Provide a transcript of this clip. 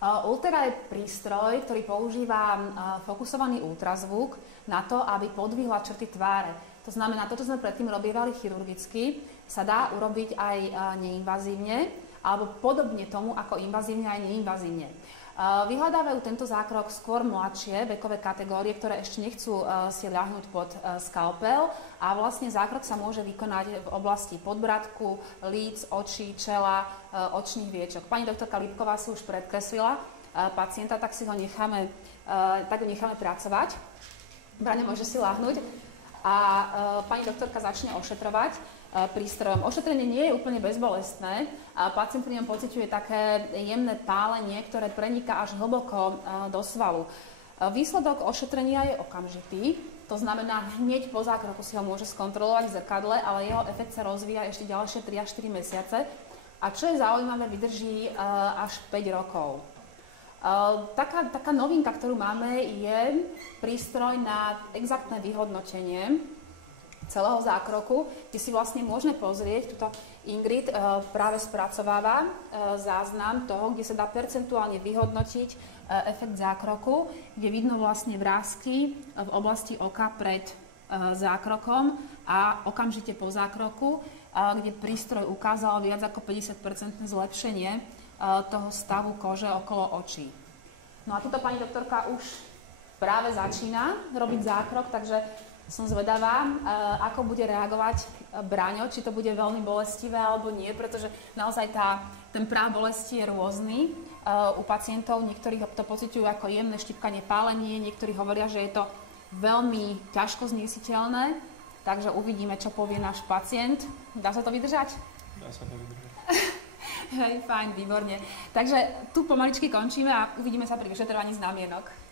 Ultera je prístroj, ktorý používa fokusovaný ultrazvuk na to, aby podvihla črty tváre. To znamená, to, čo sme predtým robievali chirurgicky, sa dá urobiť aj neinvazívne, alebo podobne tomu, ako invazívne aj neinvazívne. Vyhľadávajú tento zákrok skôr mladšie vekové kategórie, ktoré ešte nechcú si ľahnúť pod skalpel, a vlastne zákrok sa môže vykonať v oblasti podbradku, líc, očí, čela, očných viečok. Pani doktorka Lipková si už predkreslila pacienta, tak ho necháme pracovať. Braňo môže si ľahnúť a pani doktorka začne ošetrovať prístrojom. Ošetrenie nie je úplne bezbolestné. Pacient pri ňom pociťuje také jemné pálenie, ktoré preniká až hlboko do svalu. Výsledok ošetrenia je okamžitý. To znamená, hneď po zákroku si ho môže skontrolovať v zrkadle, ale jeho efekt sa rozvíja ešte ďalšie 3 až 4 mesiace. A čo je zaujímavé, vydrží až 5 rokov. Taká novinka, ktorú máme, je prístroj na exaktné vyhodnotenie celého zákroku, kde si vlastne môžeme pozrieť, tuto Ingrid práve spracováva záznam toho, kde sa dá percentuálne vyhodnotiť efekt zákroku, kde vidno vlastne vrásky v oblasti oka pred zákrokom a okamžite po zákroku, kde prístroj ukázal viac ako 50% zlepšenie toho stavu kože okolo očí. No a tuto pani doktorka už práve začína robiť zákrok, takže som zvedavá, ako bude reagovať Braňo, či to bude veľmi bolestivé alebo nie, pretože naozaj ten práv bolesti je rôzny u pacientov. Niektorí to pociťujú ako jemné štipkanie, pálenie, niektorí hovoria, že je to veľmi ťažko zniesiteľné, takže uvidíme, čo povie náš pacient. Dá sa to vydržať? Dá sa to vydržať. Hej, fajn, výborne. Takže tu pomaličky končíme a uvidíme sa pri vyšetrovaní znamienok.